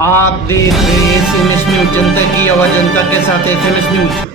आप देख रहे हैं एसएमएस न्यूज, जनता की आवाज जनता के साथ। SMS news.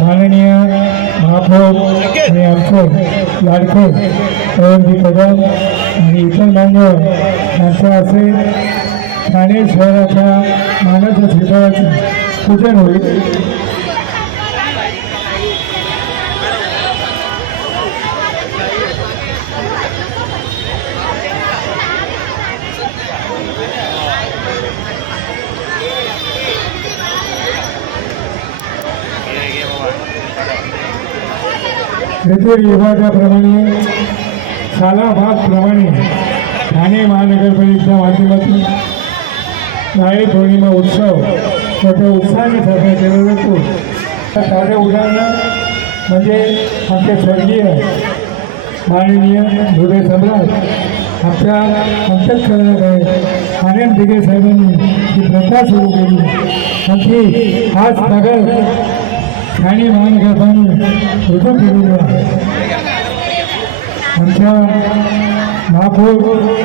माननीय महापौर आणि आमचे लाडके रवंजी कदम आणि इतर मान्यवर यांच्या असे ठाणे शहराच्या मानस श्रीफळाचे पूजन होईल. ऋतू विभागाप्रमाणे सालाभागप्रमाणे ठाणे महानगरपालिकेच्या माध्यमातून नारळी पौर्णिमा उत्सव मोठ्या उत्साहाने साजरा केला जातो. साधे उदाहरण म्हणजे आमचे स्वर्गीय माननीय हृदय सम्राट आपल्या अंतःकरणात आहे आनंद दिघे साहेबांनी ही प्रथा सुरू केली. आमची आज नगर ठाणे महानगरपालिकेने रुजू केलेली आहे. आमच्या महापौर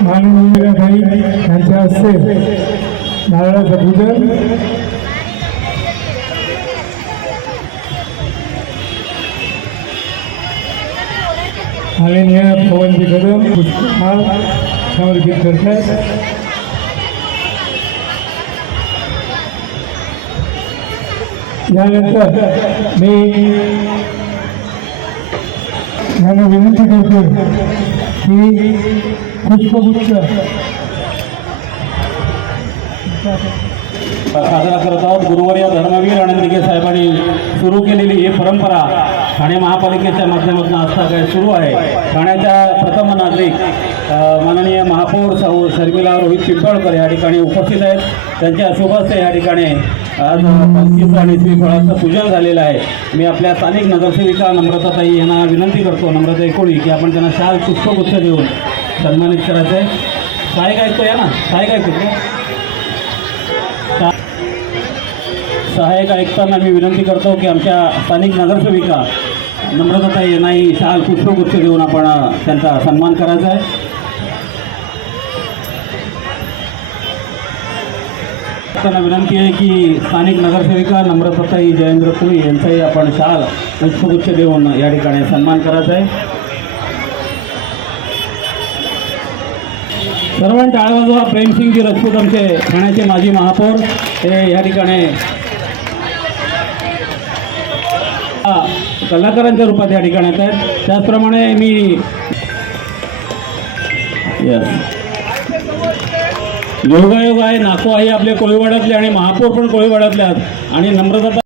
माननीय ताई यांच्या हस्ते नारळाचं पूजन माननीय पवनजी कदम पुष्पहार समर्पित करतात. यानंतर मी यांना विनंती करतो की पुष्पगुच्छ साजरा करत आहोत. गुरुवर्य धर्मवीर आनंदिके साहेबांनी सुरू केलेली ही परंपरा ठाणे महापालिकेच्या माध्यमातून आजचा काय सुरू आहे. ठाण्याच्या प्रथम नागरिक माननीय महापौर सौ शर्मिला रोहित पिंपळकर या ठिकाणी उपस्थित आहेत. त्यांच्या शुभ हस्ते या ठिकाणी आज पंचवीस आणि श्रीफळाचं पूजन झालेलं आहे. मी आपल्या स्थानिक नगरसेविका नम्रताताई यांना विनंती करतो, नम्रता कोळी, की आपण त्यांना शाल पुष्पगुच्छ देऊन सन्मानित करायचं आहे. सहाय्यक ऐकतो या ना, सहाय्यक ऐकतो. सहाय्यक ऐकताना मी विनंती करतो की आमच्या स्थानिक नगरसेविका नम्रताताई यांनाही शाल पुष्पगुच्छ देऊन आपण त्यांचा सन्मान करायचा आहे. त्यांना विनंती आहे की स्थानिक नगरसेविका नम्रताताई जयेंद्र कुळी यांचाही आपण शाल पुष्पगुच्छ देऊन या ठिकाणी सन्मान करायचा आहे. सर्वांनी टाळ्या वाजवा. प्रेमसिंगजी राजपूत आमचे ठाण्याचे माजी महापौर हे या ठिकाणी कलाकारांच्या रूपात या ठिकाणी येत आहेत. त्याचप्रमाणे मी योगायोग आहे, नाको आहे आपले कोळीवाड्यातले आणि महापौर पण कोळीवाड्यातले आहेत आणि नम्रता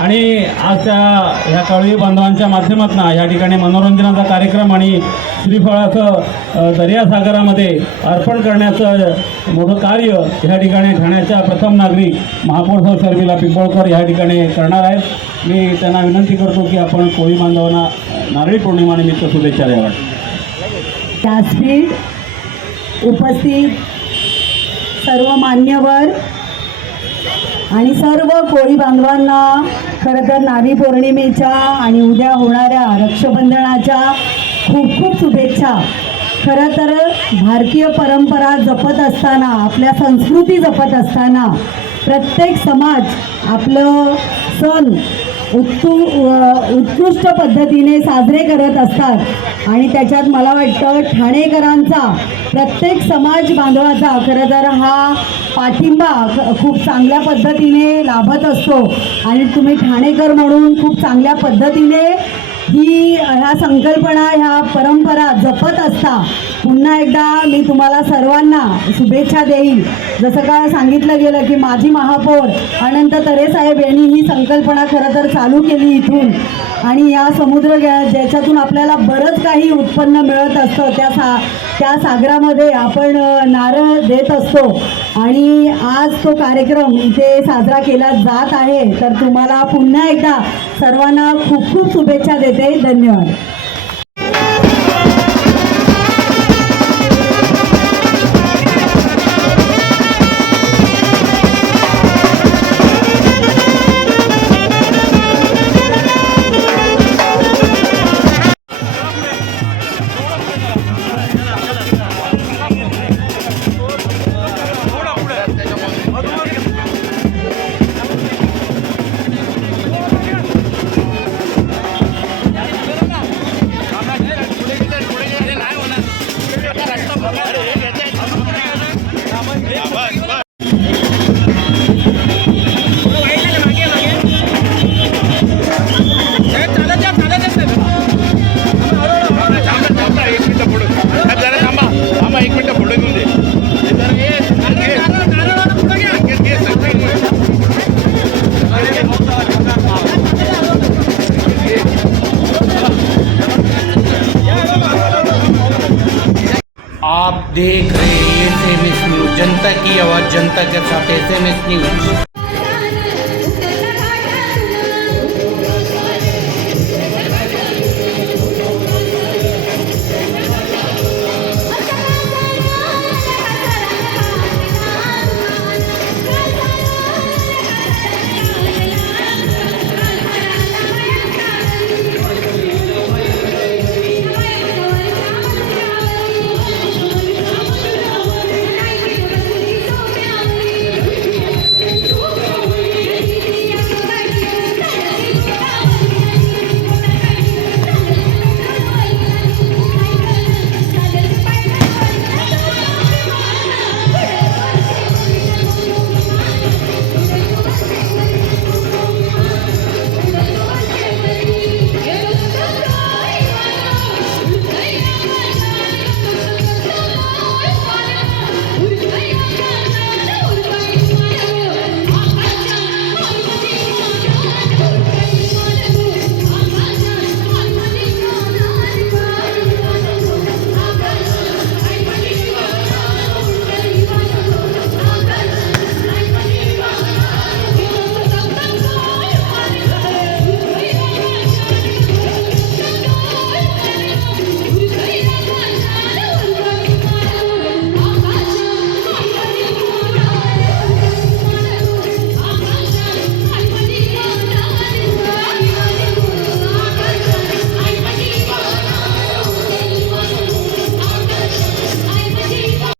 आणि आजच्या ह्या कळवी बांधवांच्या माध्यमातून या ठिकाणी मनोरंजनाचा कार्यक्रम आणि श्रीफळाचं दर्यासागरामध्ये अर्पण करण्याचं मोठं कार्य ह्या ठिकाणी ठाण्याच्या प्रथम नागरिक महापौर सौ शर्मिला पिंपळकर ह्या ठिकाणी करणार आहेत. मी त्यांना विनंती करतो की आपण कोळी बांधवांना नारळी पौर्णिमानिमित्त शुभेच्छा द्याव्या. व्यासपीठ उपस्थित सर्व मान्यवर आणि सर्व कोळी बांधवांना खरं तर नारळी पौर्णिमेच्या आणि उद्या होणाऱ्या रक्षाबंधनाच्या खूप खूप शुभेच्छा. खरं तर भारतीय परंपरा जपत असताना, आपल्या संस्कृती जपत असताना प्रत्येक समाज आपलं सण उत्कृष्ट पद्धतीने साजरे करत असतात आणि त्याच्यात मला वाटतं ठाणेकरांचा, प्रत्येक समाज बांधवाचा खरं तर हा पाठिंबा खूप चांगल्या पद्धतीने लाभत असतो आणि तुम्ही ठाणेकर म्हणून खूप चांगल्या पद्धतीने ह्या संकल्पना, ह्या परंपरा जपत असता. पुन्हा एकदा मी तुम्हाला सर्वांना शुभेच्छा देईन. जसं काय सांगितलं गेलं की माजी महापौर अनंत तरेसाहेब यांनी ही संकल्पना खरं तर चालू केली इथून आणि या समुद्र ज्याच्यातून आपल्याला बरंच काही उत्पन्न मिळत असतं त्या सागरामध्ये आपण नारळ देत असतो आणि आज तो कार्यक्रम इथे साजरा केला जात आहे. तर तुम्हाला पुन्हा एकदा सर्वांना खूप खूप शुभेच्छा देते. धन्यवाद. आप देख रहे हैं SMS न्यूज़, जनता की आवाज़ जनता के साथ SMS न्यूज़।